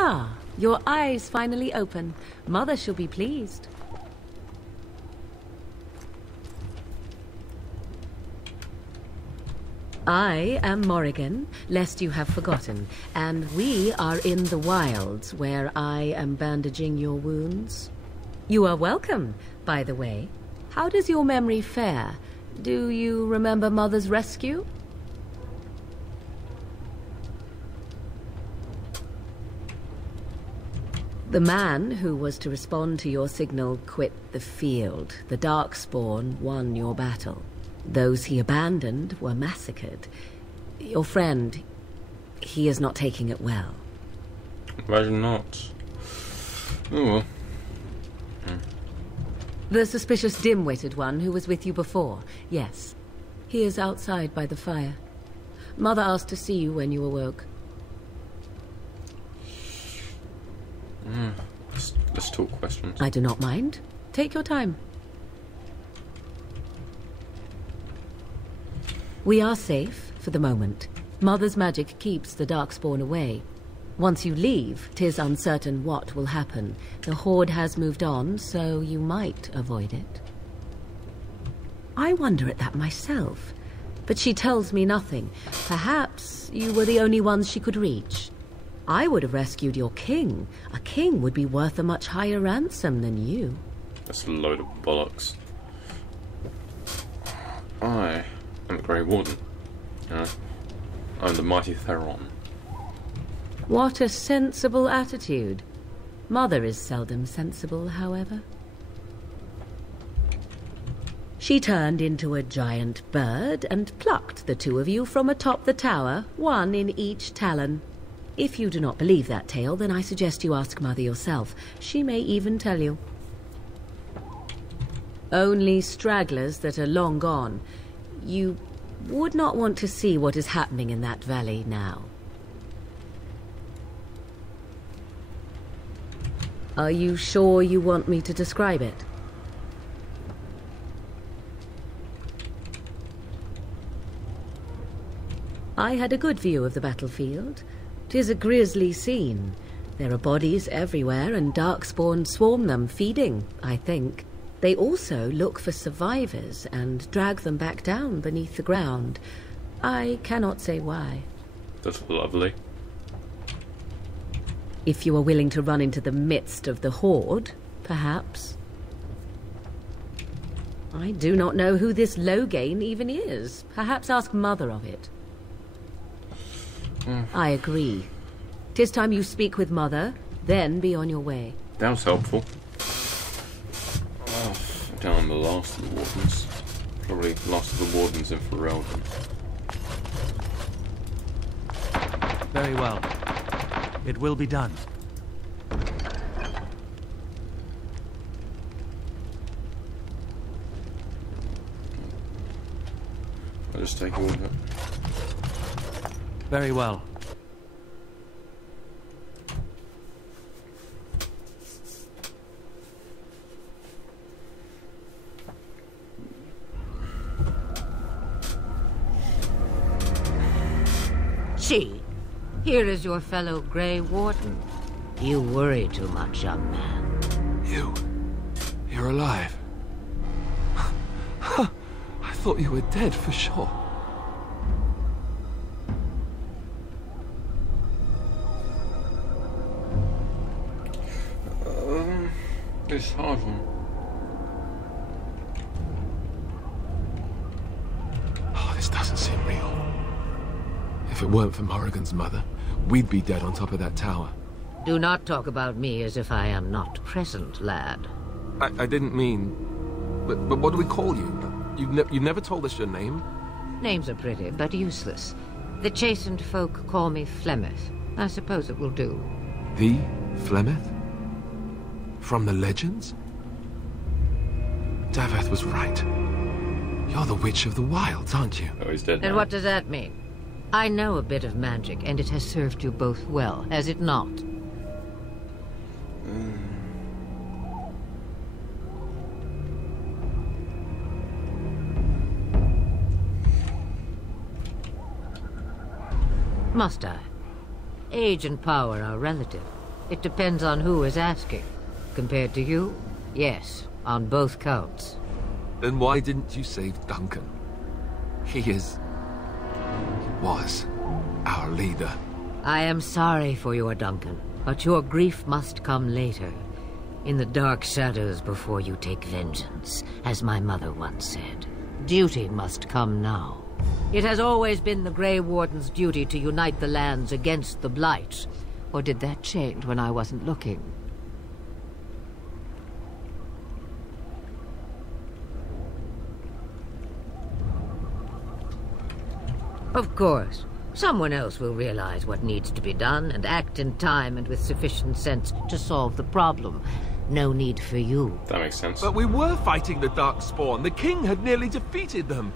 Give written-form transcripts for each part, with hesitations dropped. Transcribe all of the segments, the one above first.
Ah, your eyes finally open. Mother shall be pleased. I am Morrigan, lest you have forgotten, and we are in the wilds where I am bandaging your wounds. You are welcome, by the way. How does your memory fare? Do you remember Mother's rescue? The man who was to respond to your signal quit the field. The Darkspawn won your battle. Those he abandoned were massacred. Your friend, he is not taking it well. Imagine not. Oh well. The suspicious dim-witted one who was with you before, yes. He is outside by the fire. Mother asked to see you when you awoke. Let's talk questions. I do not mind. Take your time. We are safe, for the moment. Mother's magic keeps the Darkspawn away. Once you leave, 'tis uncertain what will happen. The Horde has moved on, so you might avoid it. I wonder at that myself, but she tells me nothing. Perhaps you were the only ones she could reach. I would have rescued your king. A king would be worth a much higher ransom than you. That's a load of bollocks. I am the Grey Warden. I'm the mighty Theron. What a sensible attitude. Mother is seldom sensible, however. She turned into a giant bird and plucked the two of you from atop the tower, one in each talon. If you do not believe that tale, then I suggest you ask Mother yourself. She may even tell you. Only stragglers that are long gone. You would not want to see what is happening in that valley now. Are you sure you want me to describe it? I had a good view of the battlefield. 'Tis a grisly scene. There are bodies everywhere, and Darkspawn swarm them, feeding, I think. They also look for survivors and drag them back down beneath the ground. I cannot say why. That's lovely. If you are willing to run into the midst of the Horde, perhaps. I do not know who this Loghain even is. Perhaps ask Mother of it. I agree. 'Tis time you speak with Mother, then be on your way. That was helpful. Down the last of the Wardens. Probably last of the Wardens in Ferelden. Very well. It will be done. I'll just take all of it. Very well. See, here is your fellow Grey Warden. You worry too much, young man. You're alive. I thought you were dead for sure. It's a hard one. Oh, this doesn't seem real. If it weren't for Morrigan's mother, we'd be dead on top of that tower. Do not talk about me as if I am not present, lad. I didn't mean... But what do we call you? You never told us your name? Names are pretty, but useless. The chastened folk call me Flemeth. I suppose it will do. The Flemeth? From the legends? Daveth was right. You're the Witch of the Wilds, aren't you? Oh, he's dead And now. what does that mean? I know a bit of magic, and it has served you both well, has it not? Must I? Age and power are relative. It depends on who is asking. Compared to you, yes, on both counts. Then why didn't you save Duncan? He was our leader. I am sorry for your Duncan, but your grief must come later. In the dark shadows before you take vengeance, as my mother once said. Duty must come now. It has always been the Grey Warden's duty to unite the lands against the Blight. Or did that change when I wasn't looking? Of course. Someone else will realize what needs to be done and act in time and with sufficient sense to solve the problem. No need for you. That makes sense. But we were fighting the Darkspawn. The king had nearly defeated them.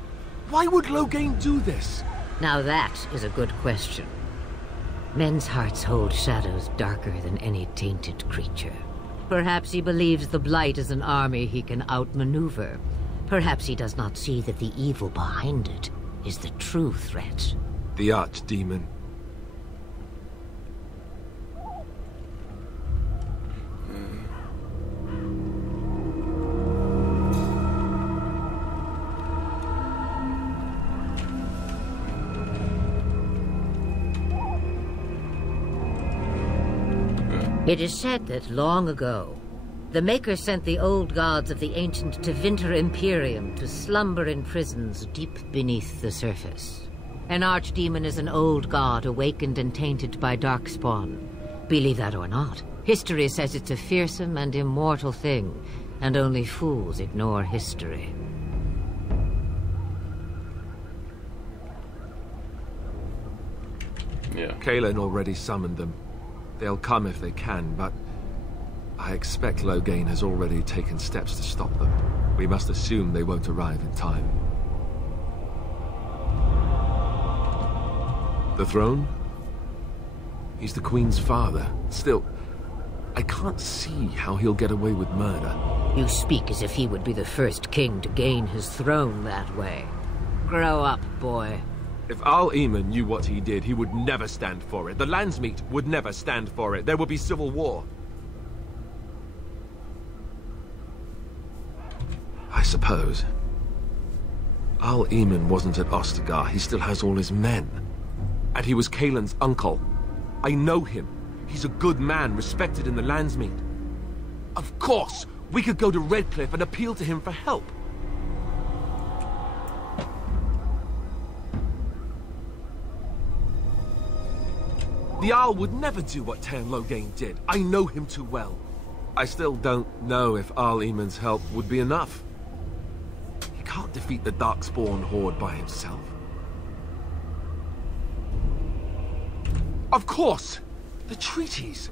Why would Loghain do this? Now that is a good question. Men's hearts hold shadows darker than any tainted creature. Perhaps he believes the Blight is an army he can outmaneuver. Perhaps he does not see that the evil behind it is the true threat. The Archdemon. It is said that long ago, the Maker sent the old gods of the ancient Tevinter Imperium to slumber in prisons deep beneath the surface. An archdemon is an old god awakened and tainted by Darkspawn. Believe that or not, history says it's a fearsome and immortal thing, and only fools ignore history. Yeah. Cailan already summoned them. They'll come if they can, but I expect Loghain has already taken steps to stop them. We must assume they won't arrive in time. The throne? He's the Queen's father. Still, I can't see how he'll get away with murder. You speak as if he would be the first king to gain his throne that way. Grow up, boy. If Al-Eamon knew what he did, he would never stand for it. The Landsmeet would never stand for it. There would be civil war. I suppose. Al-Eamon wasn't at Ostagar. He still has all his men. And he was Cailan's uncle. I know him. He's a good man, respected in the Landsmeet. Of course, we could go to Redcliffe and appeal to him for help. The Jarl would never do what Teyrn Loghain did. I know him too well. I still don't know if Al-Eamon's help would be enough. He can't defeat the Darkspawn horde by himself. Of course! The treaties!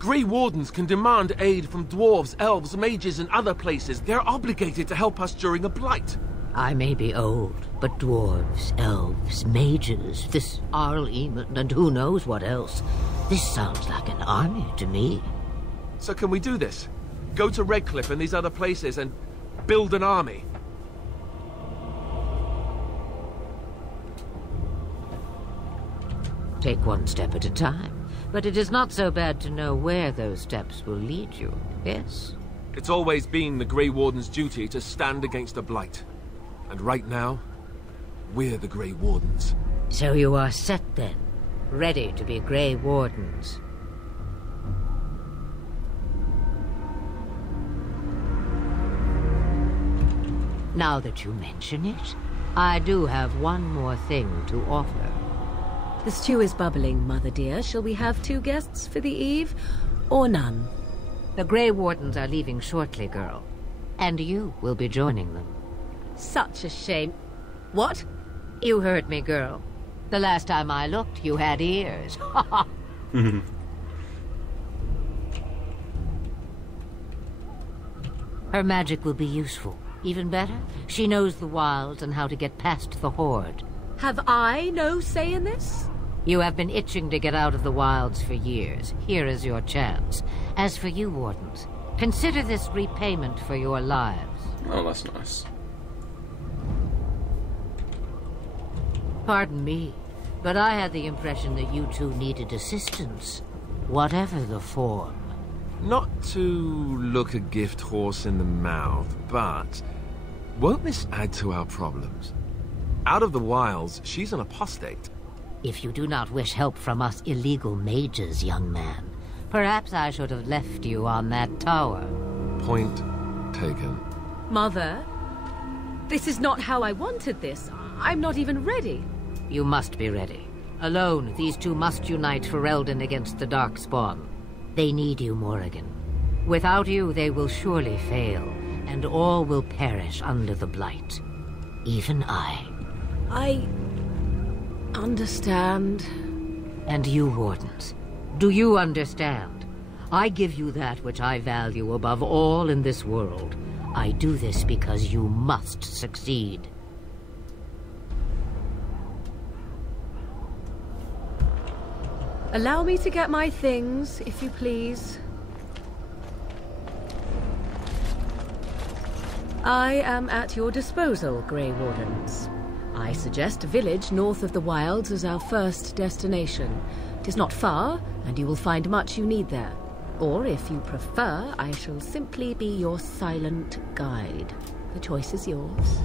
Grey Wardens can demand aid from dwarves, elves, mages, and other places. They're obligated to help us during a blight. I may be old, but dwarves, elves, mages, this Al-Eamon, and who knows what else. This sounds like an army to me. So can we do this? Go to Redcliffe and these other places and build an army? Take one step at a time. But it is not so bad to know where those steps will lead you, yes? It's always been the Grey Warden's duty to stand against a blight. And right now, we're the Grey Wardens. So you are set then, ready to be Grey Wardens. Now that you mention it, I do have one more thing to offer. The stew is bubbling, Mother dear. Shall we have 2 guests for the eve, or none? The Grey Wardens are leaving shortly, girl. And you will be joining them. Such a shame. What? You heard me, girl. The last time I looked, you had ears. Her magic will be useful. Even better, she knows the wilds and how to get past the Horde. Have I no say in this? You have been itching to get out of the wilds for years. Here is your chance. As for you, Wardens, consider this repayment for your lives. Oh, that's nice. Pardon me, but I had the impression that you two needed assistance. whatever the form. Not to look a gift horse in the mouth, but won't this add to our problems? Out of the wilds, she's an apostate. If you do not wish help from us illegal mages, young man, perhaps I should have left you on that tower. Point taken. Mother, this is not how I wanted this. I'm not even ready. You must be ready. Alone, these two must unite Ferelden against the Darkspawn. They need you, Morrigan. Without you, they will surely fail, and all will perish under the Blight. Even I. I understand. And you, Wardens, do you understand? I give you that which I value above all in this world. I do this because you must succeed. Allow me to get my things, if you please. I am at your disposal, Grey Wardens. I suggest a village north of the wilds as our first destination. It is not far, and you will find much you need there. Or, if you prefer, I shall simply be your silent guide. The choice is yours.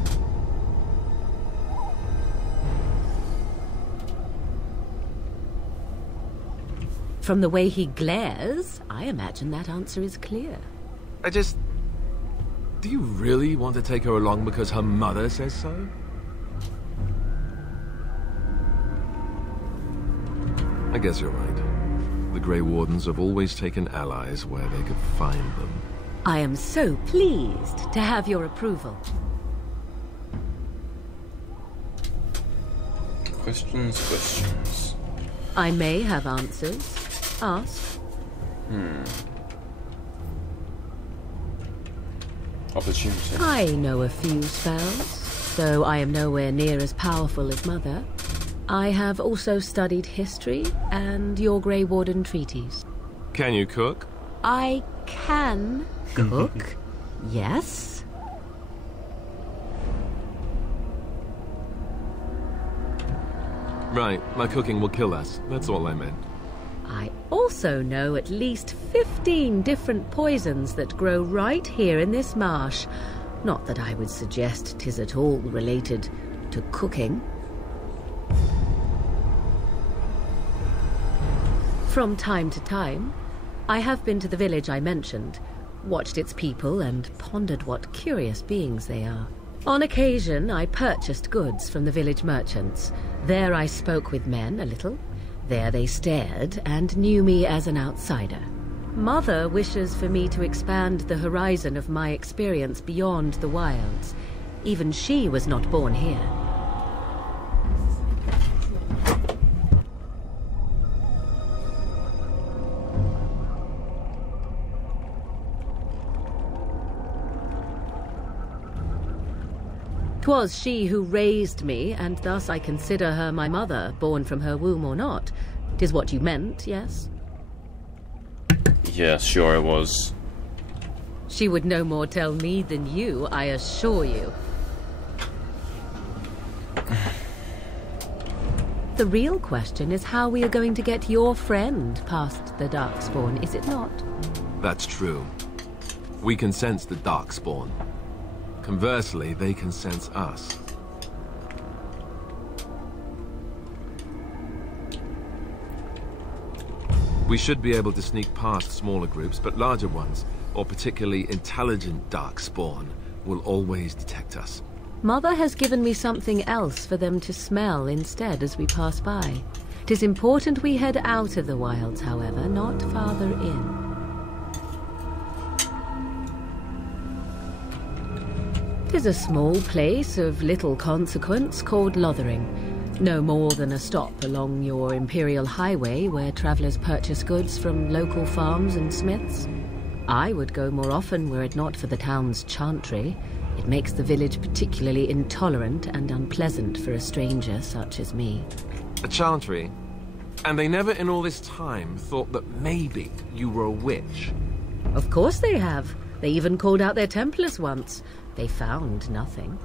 From the way he glares, I imagine that answer is clear. Do you really want to take her along because her mother says so? I guess you're right. The Grey Wardens have always taken allies where they could find them. I am so pleased to have your approval. Questions. I may have answers. Ask. Opportunity. I know a few spells, though I am nowhere near as powerful as Mother. I have also studied history and your Grey Warden treaties. Can you cook? I can cook, yes. Right, my cooking will kill us. That's all I meant. I also know at least 15 different poisons that grow right here in this marsh. Not that I would suggest 'tis at all related to cooking. From time to time, I have been to the village I mentioned, watched its people, and pondered what curious beings they are. On occasion, I purchased goods from the village merchants. There I spoke with men a little. There they stared and knew me as an outsider. Mother wishes for me to expand the horizon of my experience beyond the wilds. Even she was not born here. "'Twas she who raised me, and thus I consider her my mother, born from her womb or not. 'Tis what you meant, yes?" Yes, sure it was. She would no more tell me than you, I assure you. The real question is how we are going to get your friend past the Darkspawn, is it not? That's true. We can sense the Darkspawn. Conversely, they can sense us. We should be able to sneak past smaller groups, but larger ones, or particularly intelligent Darkspawn, will always detect us. Mother has given me something else for them to smell instead as we pass by. 'Tis important we head out of the wilds, however, not farther in. 'Tis a small place of little consequence called Lothering. No more than a stop along your Imperial Highway where travelers purchase goods from local farms and smiths. I would go more often were it not for the town's chantry. It makes the village particularly intolerant and unpleasant for a stranger such as me. A chantry? And they never in all this time thought that maybe you were a witch? Of course they have. They even called out their Templars once. They found nothing.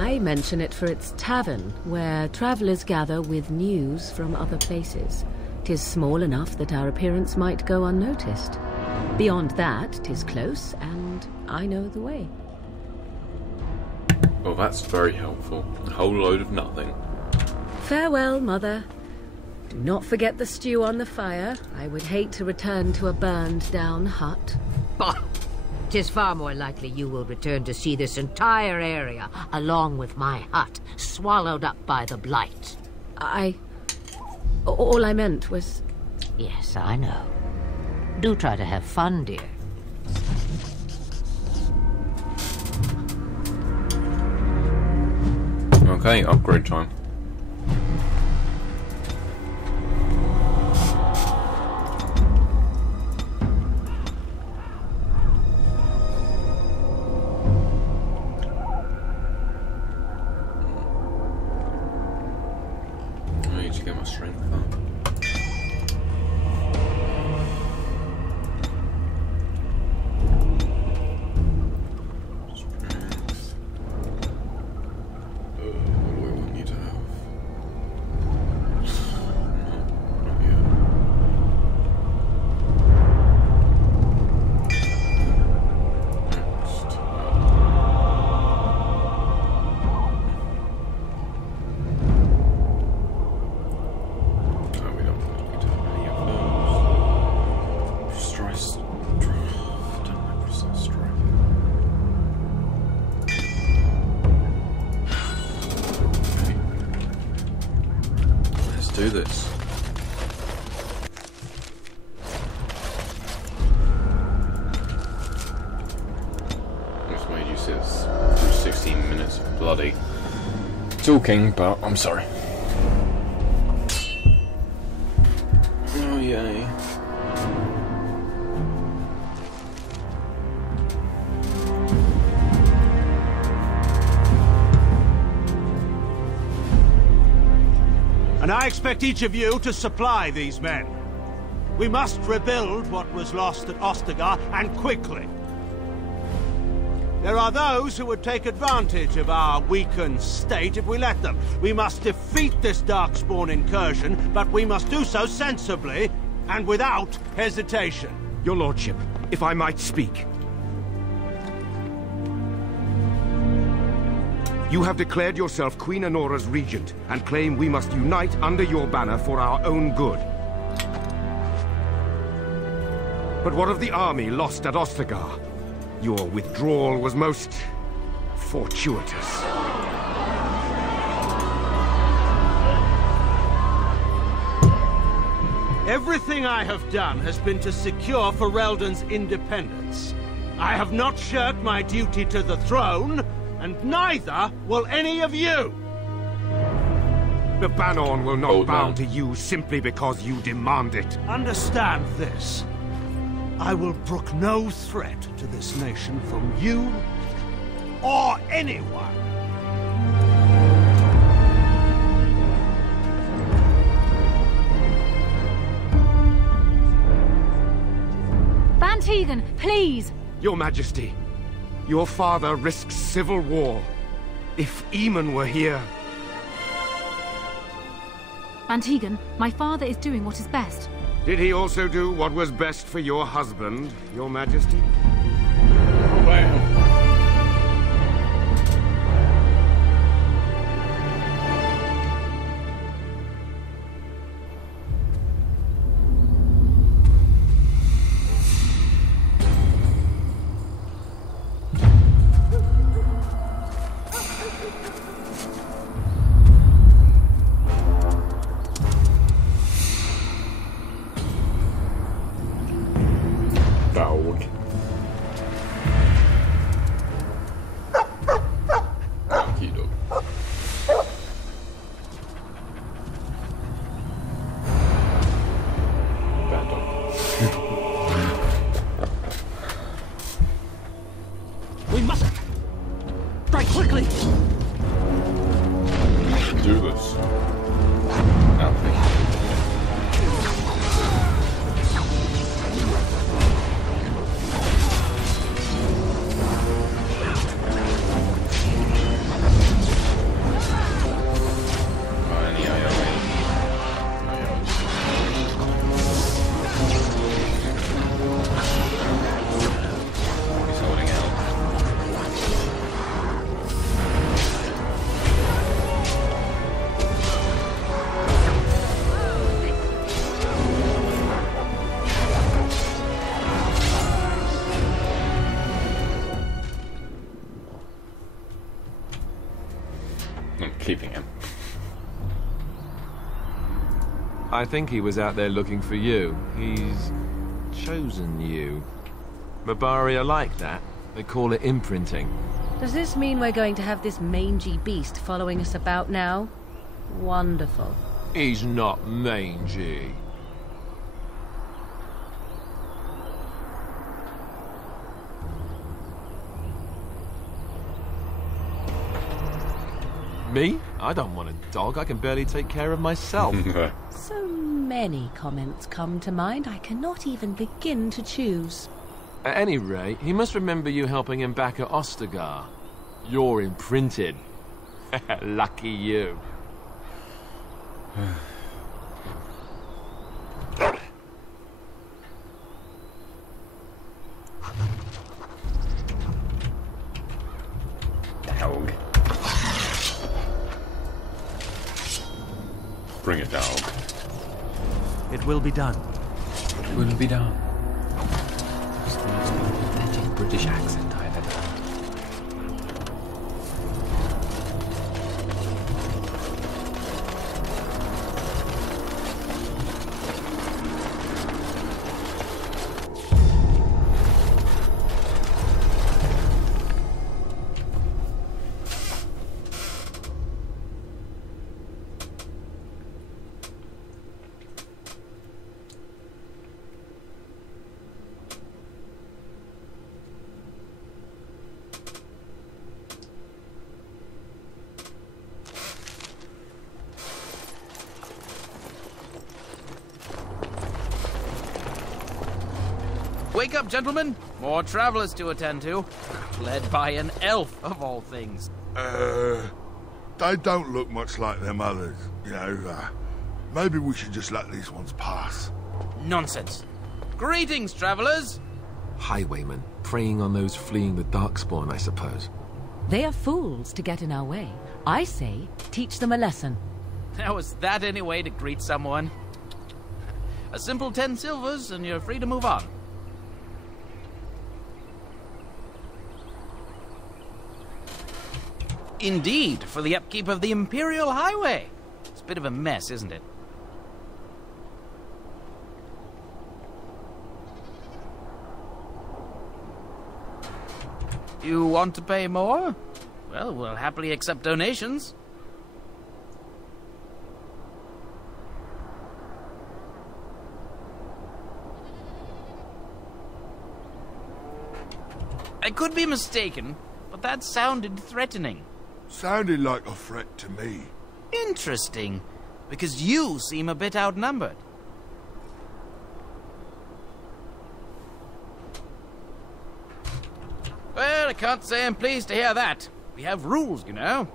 I mention it for its tavern, where travellers gather with news from other places. 'Tis small enough that our appearance might go unnoticed. Beyond that, 'tis close, and I know the way. Well, that's very helpful. A whole load of nothing. Farewell, Mother. Do not forget the stew on the fire. I would hate to return to a burned-down hut. Bah! 'Tis far more likely you will return to see this entire area, along with my hut, swallowed up by the blight. All I meant was... Yes, I know. Do try to have fun, dear. Okay, upgrade time. I need to get my strength up. Do this. Just made you sit through 16 minutes of bloody talking, but I'm sorry. Oh yay. And I expect each of you to supply these men. We must rebuild what was lost at Ostagar, and quickly. There are those who would take advantage of our weakened state if we let them. We must defeat this Darkspawn incursion, but we must do so sensibly and without hesitation. Your lordship, if I might speak. You have declared yourself Queen Anora's regent, and claim we must unite under your banner for our own good. But what of the army lost at Ostagar? Your withdrawal was most fortuitous. Everything I have done has been to secure Ferelden's independence. I have not shirked my duty to the throne, and neither will any of you! The Banorn will not Old bow man. to you simply because you demand it. Understand this. I will brook no threat to this nation from you or anyone. Van Tegan, please! Your Majesty, your father risks civil war. If Eamon were here... Van Tegan, my father is doing what is best. Did he also do what was best for your husband, Your Majesty? Dog. Thank you, dog. Bad dog. We must strike quickly! Do this. Nothing. keeping him. I think he was out there looking for you. He's chosen you. Mabari are like that. They call it imprinting. Does this mean we're going to have this mangy beast following us about now? Wonderful. He's not mangy. Me? I don't want a dog. I can barely take care of myself. So many comments come to mind, I cannot even begin to choose. At any rate, he must remember you helping him back at Ostagar. You're imprinted. Lucky you. Dog. Bring it, dog. It will be done. It will be done. It's the most pathetic British accent I've ever heard. Wake up, gentlemen! More travelers to attend to. Led by an elf, of all things. They don't look much like them others, you know. Maybe we should just let these ones pass. Nonsense. Greetings, travelers! Highwaymen, preying on those fleeing the Darkspawn, I suppose. They are fools to get in our way. I say, teach them a lesson. Now, is that any way to greet someone? A simple 10 silvers, and you're free to move on. Indeed, for the upkeep of the Imperial Highway. It's a bit of a mess, isn't it? You want to pay more? Well, we'll happily accept donations. I could be mistaken, but that sounded threatening. Sounded like a threat to me. Interesting, because you seem a bit outnumbered. Well, I can't say I'm pleased to hear that. We have rules, you know.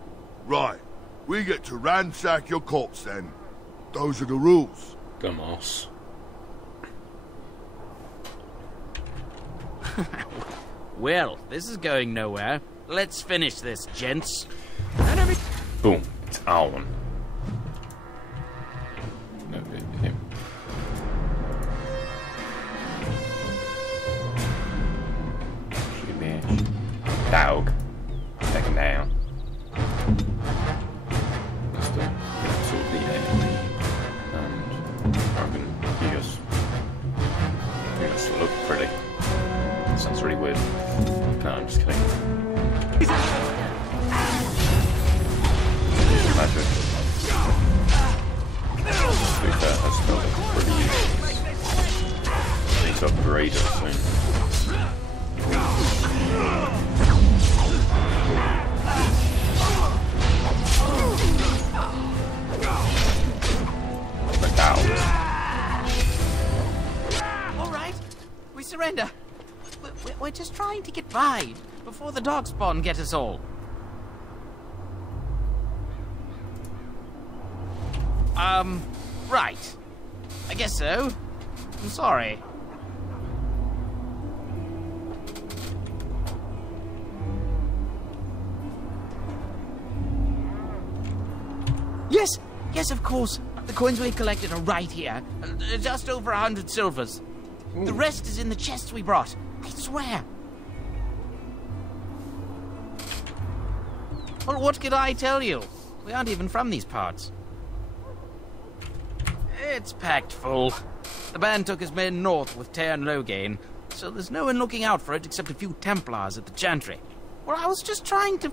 Right. We get to ransack your corpse then. Those are the rules. Dumbass. Well, this is going nowhere. Let's finish this, gents. Boom. It's Alwyn. No, him. Shoot me. Dog. Take him down. That's the sort of the enemy. And I can you just look pretty. Sounds really weird. No, I'm just kidding. Magic. To be fair, I spelled it pretty easy. Need to upgrade it soon. Look out. Alright, we surrender. We're just trying to get by before the Darkspawn get us all. Right. I guess so. I'm sorry. Yes, of course. The coins we collected are right here. Just over 100 silvers. Ooh. The rest is in the chests we brought. I swear. Well, what could I tell you? We aren't even from these parts. It's packed full. The band took his men north with Teyrn Loghain, so there's no one looking out for it except a few Templars at the Chantry. Well, I was just trying to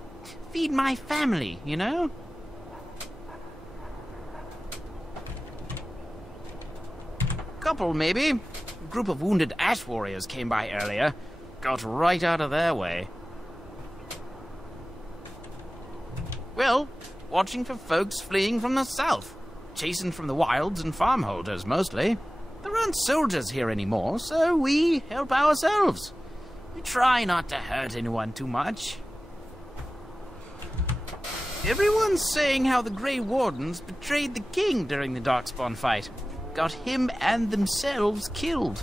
feed my family, you know? Couple, maybe. A group of wounded ash warriors came by earlier. Got right out of their way. Well, watching for folks fleeing from the south. Chasing from the wilds and farmholders, mostly. There aren't soldiers here anymore, so we help ourselves. We try not to hurt anyone too much. Everyone's saying how the Grey Wardens betrayed the king during the Darkspawn fight. Got him and themselves killed.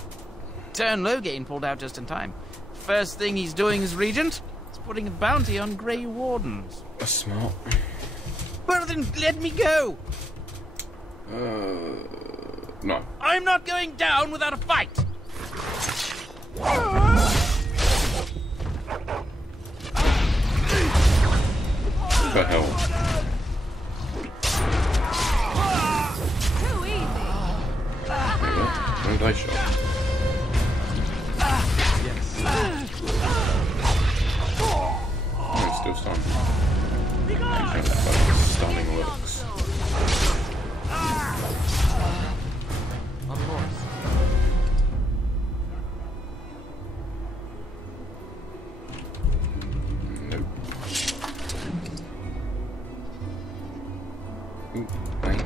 Teyrn Loghain pulled out just in time. First thing he's doing as regent is putting a bounty on Grey Wardens. That's smart. Well then, let me go! No. I'm not going down without a fight! What the hell? Too easy. No dice shot. Oh, it's still stunned. Stunning looks. Of course. Nope. Ooh, bang.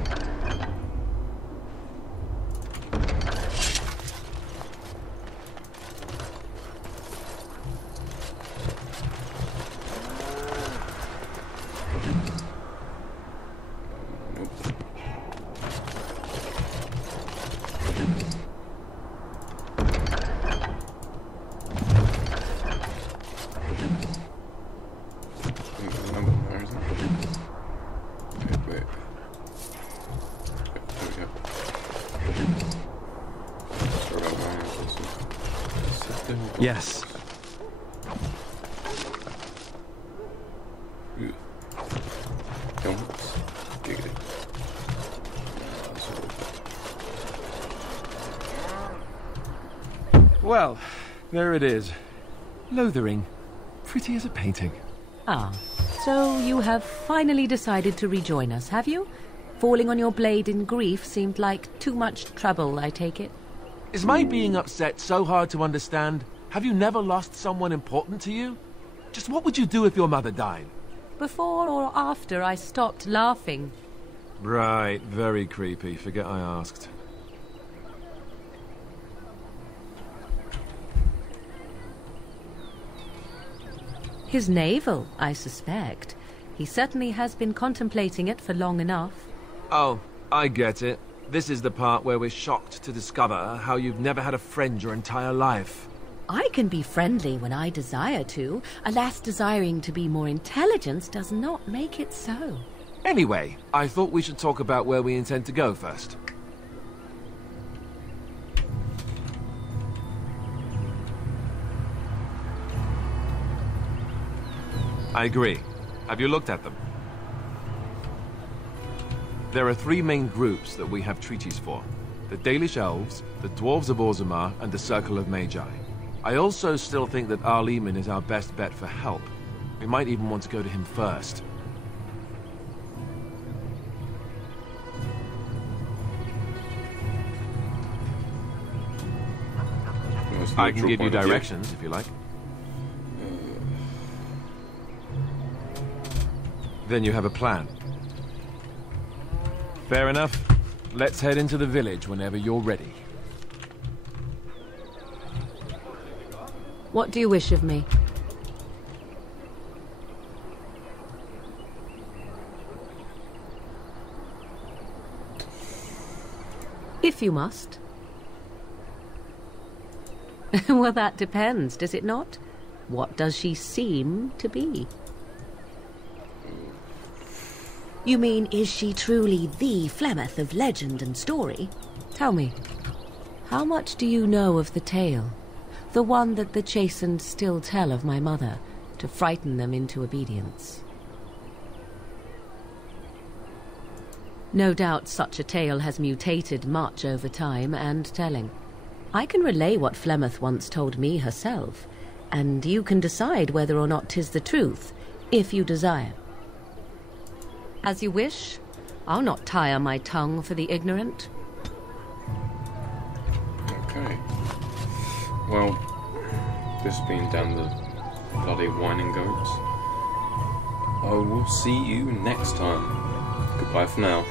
Yes. Well, there it is. Lothering. Pretty as a painting. Ah, so you have finally decided to rejoin us, have you? Falling on your blade in grief seemed like too much trouble, I take it. Is my being upset so hard to understand? Have you never lost someone important to you? Just what would you do if your mother died? Before or after I stopped laughing? Right, very creepy. Forget I asked. His navel, I suspect. He certainly has been contemplating it for long enough. Oh, I get it. This is the part where we're shocked to discover how you've never had a friend your entire life. I can be friendly when I desire to. Alas, desiring to be more intelligent does not make it so. Anyway, I thought we should talk about where we intend to go first. I agree. Have you looked at them? There are three main groups that we have treaties for. The Dalish Elves, the Dwarves of Orzammar, and the Circle of Magi. I also still think that Arleman is our best bet for help. We might even want to go to him first. I can give you directions if you like. Then you have a plan. Fair enough. Let's head into the village whenever you're ready. What do you wish of me? If you must. Well, that depends, does it not? What does she seem to be? You mean, is she truly the Flemeth of legend and story? Tell me, how much do you know of the tale? The one that the chastened still tell of my mother, to frighten them into obedience. No doubt such a tale has mutated much over time and telling. I can relay what Flemeth once told me herself, and you can decide whether or not 'tis the truth, if you desire. As you wish. I'll not tire my tongue for the ignorant. Okay. Well, this being down the bloody whining goats, I will see you next time. Goodbye for now.